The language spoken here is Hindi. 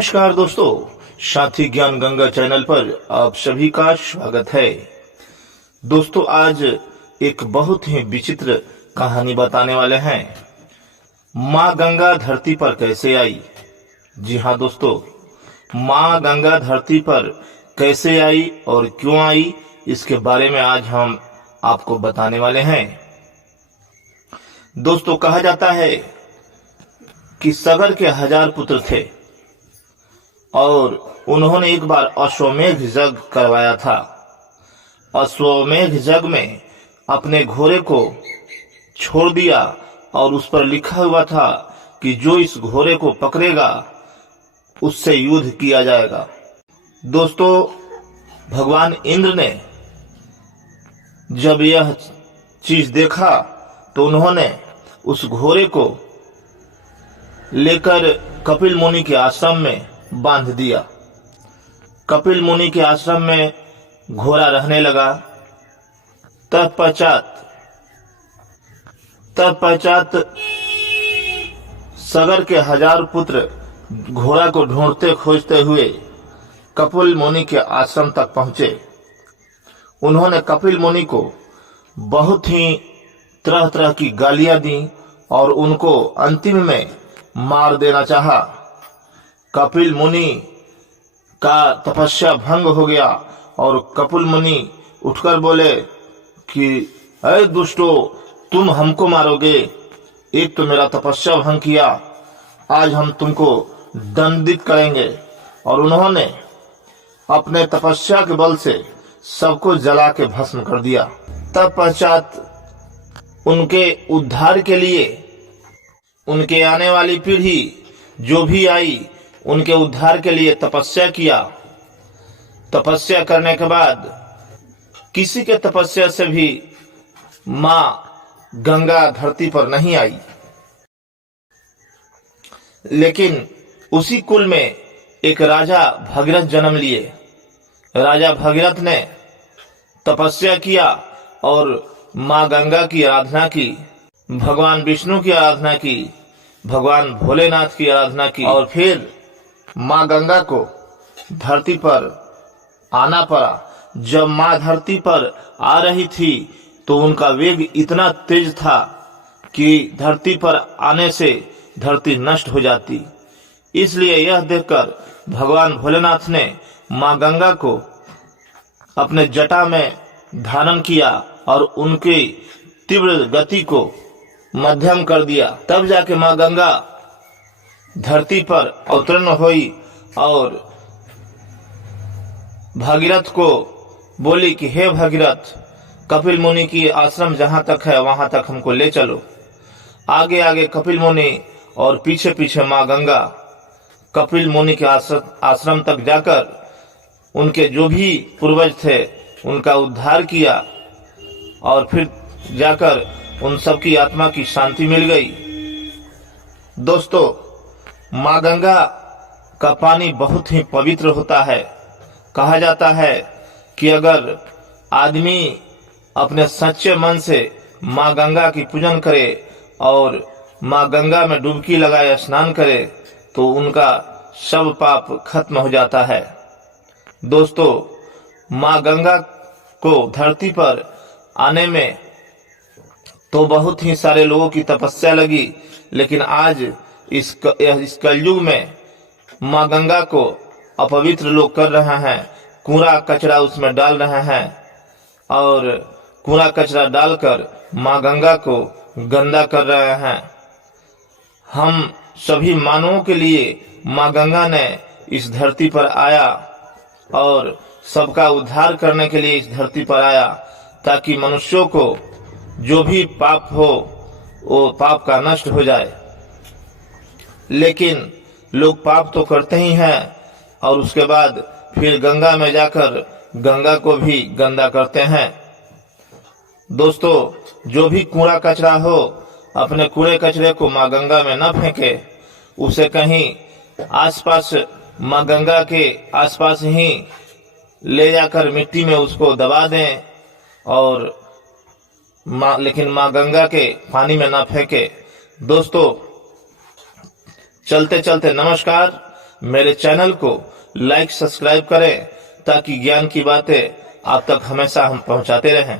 नमस्कार दोस्तों, साथी ज्ञान गंगा चैनल पर आप सभी का स्वागत है। दोस्तों, आज एक बहुत ही विचित्र कहानी बताने वाले हैं। माँ गंगा धरती पर कैसे आई। जी हाँ दोस्तों, माँ गंगा धरती पर कैसे आई और क्यों आई, इसके बारे में आज हम आपको बताने वाले हैं। दोस्तों, कहा जाता है कि सगर के 1000 पुत्र थे और उन्होंने एक बार अश्वमेध यज्ञ करवाया था। अश्वमेध यज्ञ में अपने घोड़े को छोड़ दिया और उस पर लिखा हुआ था कि जो इस घोड़े को पकड़ेगा उससे युद्ध किया जाएगा। दोस्तों, भगवान इंद्र ने जब यह चीज देखा तो उन्होंने उस घोड़े को लेकर कपिल मुनि के आश्रम में बांध दिया। कपिल मुनि के आश्रम में घोड़ा रहने लगा। तत्पश्चात सगर के 1000 पुत्र घोड़ा को ढूंढते खोजते हुए कपिल मुनि के आश्रम तक पहुंचे। उन्होंने कपिल मुनि को बहुत ही तरह तरह की गालियां दी और उनको अंतिम में मार देना चाहा। कपिल मुनि का तपस्या भंग हो गया और कपिल मुनि उठकर बोले कि अरे दुष्टो, तुम हमको मारोगे। एक तो मेरा तपस्या भंग किया, आज हम तुमको दंडित करेंगे। और उन्होंने अपने तपस्या के बल से सबको जला के भस्म कर दिया। तत्पश्चात उनके उद्धार के लिए उनके आने वाली पीढ़ी जो भी आई, उनके उद्धार के लिए तपस्या किया। तपस्या करने के बाद किसी के तपस्या से भी माँ गंगा धरती पर नहीं आई, लेकिन उसी कुल में एक राजा भगीरथ जन्म लिए। राजा भगीरथ ने तपस्या किया और माँ गंगा की आराधना की, भगवान विष्णु की आराधना की, भगवान भोलेनाथ की आराधना की और फिर माँ गंगा को धरती पर आना पड़ा। जब माँ धरती पर आ रही थी तो उनका वेग इतना तेज था कि धरती पर आने से धरती नष्ट हो जाती। इसलिए यह देखकर भगवान भोलेनाथ ने माँ गंगा को अपने जटा में धारण किया और उनकी तीव्र गति को मध्यम कर दिया। तब जाके माँ गंगा धरती पर अवतरण हुई और भागीरथ को बोली कि हे भागीरथ, कपिल मुनि की आश्रम जहां तक है वहां तक हमको ले चलो। आगे आगे कपिल मुनि और पीछे पीछे माँ गंगा कपिल मुनि के आश्रम तक जाकर उनके जो भी पूर्वज थे उनका उद्धार किया और फिर जाकर उन सबकी आत्मा की शांति मिल गई। दोस्तों, माँ गंगा का पानी बहुत ही पवित्र होता है। कहा जाता है कि अगर आदमी अपने सच्चे मन से माँ गंगा की पूजन करे और माँ गंगा में डुबकी लगाए स्नान करे तो उनका सब पाप खत्म हो जाता है। दोस्तों, माँ गंगा को धरती पर आने में तो बहुत ही सारे लोगों की तपस्या लगी, लेकिन आज इस कलयुग में माँ गंगा को अपवित्र लोग कर रहे हैं। कूड़ा कचरा उसमें डाल रहे हैं और कूड़ा कचरा डालकर माँ गंगा को गंदा कर रहे हैं। हम सभी मानवों के लिए माँ गंगा ने इस धरती पर आया और सबका उद्धार करने के लिए इस धरती पर आया, ताकि मनुष्यों को जो भी पाप हो वो पाप का नष्ट हो जाए। लेकिन लोग पाप तो करते ही हैं और उसके बाद फिर गंगा में जाकर गंगा को भी गंदा करते हैं। दोस्तों, जो भी कूड़ा कचरा हो अपने कूड़े कचरे को माँ गंगा में न फेंके, उसे कहीं आसपास माँ गंगा के आसपास ही ले जाकर मिट्टी में उसको दबा दें और लेकिन माँ गंगा के पानी में ना फेंके। दोस्तों, चलते चलते नमस्कार। मेरे चैनल को लाइक सब्सक्राइब करें ताकि ज्ञान की बातें आप तक हमेशा हम पहुंचाते रहें।